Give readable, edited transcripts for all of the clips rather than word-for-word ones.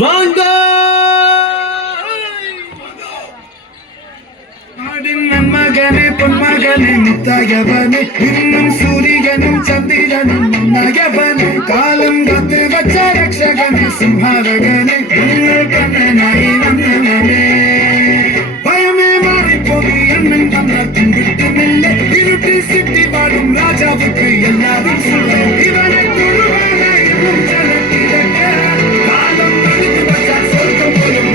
வாங்க மகனே பொன்மகனே முத்தாயவனே இன்னும் சூரியனும் சந்திரனும் நயவனே காலம் காத்து வச்ச ரக்ஷகனே சிம்ஹாரகனே கண்ணனாய் வந்தவனே பயமே மாறி போது எண்ணம் தந்தத்தின் விட்டு நில்ல இருட்டு சிட்டி வாழும் ராஜாவுக்கு எல்லாரும் சொல்ல இவனை துருவான இன்னும் ஜனத்திடக்க காலம் அழித்து வச்ச சொர்க்கம் போலும்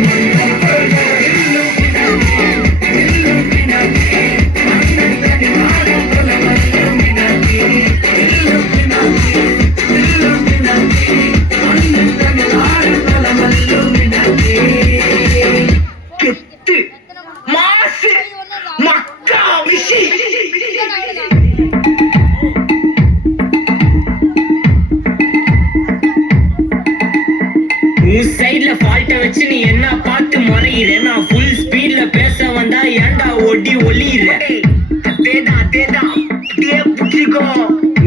வச்சு நீ என்ன பார்த்து முறையிற நான் ஃபுல் ஸ்பீட்ல பேச வந்தா ஏன்டா ஒடி ஒளியிற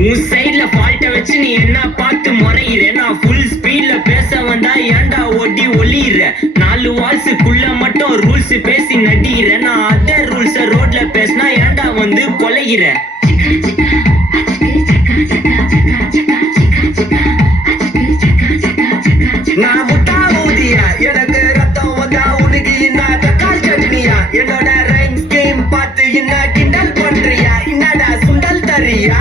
உன் சைட்ல ஃபால்ட்ட வச்சு நீ என்ன பார்த்து முறையிற நான் ஃபுல் ஸ்பீட்ல பேச வந்தா ஏன்டா ஒடி ஒளியிற 4 வால்ஸுக்குள்ள மட்டும் ரூல்ஸ் பேசி நடிகிற நான் அதர் ரூல்ஸ ரோட்ல பேசினா ஏன்டா வந்து கொலைகிற நான் முட்டா ஊதியா எனக்கு ரத்தம் வந்தா உனக்கு இன்னாத கால் சட்னியா என்னோட ரைம் ஸ்கீம் பார்த்து என்ன கிண்டல் பண்றியா என்னடா சுண்டல் தரியா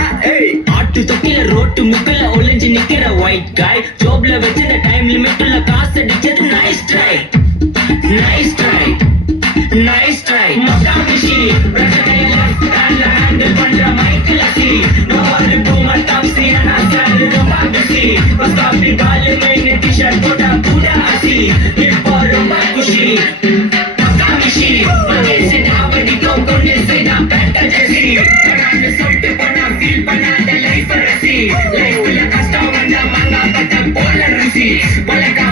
ஆட்டு தொட்டில ரோட்டு முக்கல ஒளிஞ்சு நிக்கிற ஒயிட் காய் ஜோப்ல வச்சிருந்த டைம் லிமிட் உள்ள காசு அடிச்சது nice try nice try nice try மக்கா மிஷி பிரச்சனையில ஹேண்டில் பண்ற மைக்கில் அசி நோ ஒரு பூமர் டாப்ஸி நான் சார் ரொம்ப பிஸி பஸ் காபி பால் மைனே டி-ஷர்ட் போட்டா கூட அசி இப்போ ரொம்ப குஷி மக்கா மிஷி மகேஷ் நாவடிக்கும் கொண்டு செய்தா பேட்ட ஜெசி நான் சொல்லிட்டு போனா ஃபீல் பண்ணாத லைஃப் ரசி லைஃப்ல கஷ்டம் வந்தா மங்கா பட்ட போல ருசி பலகா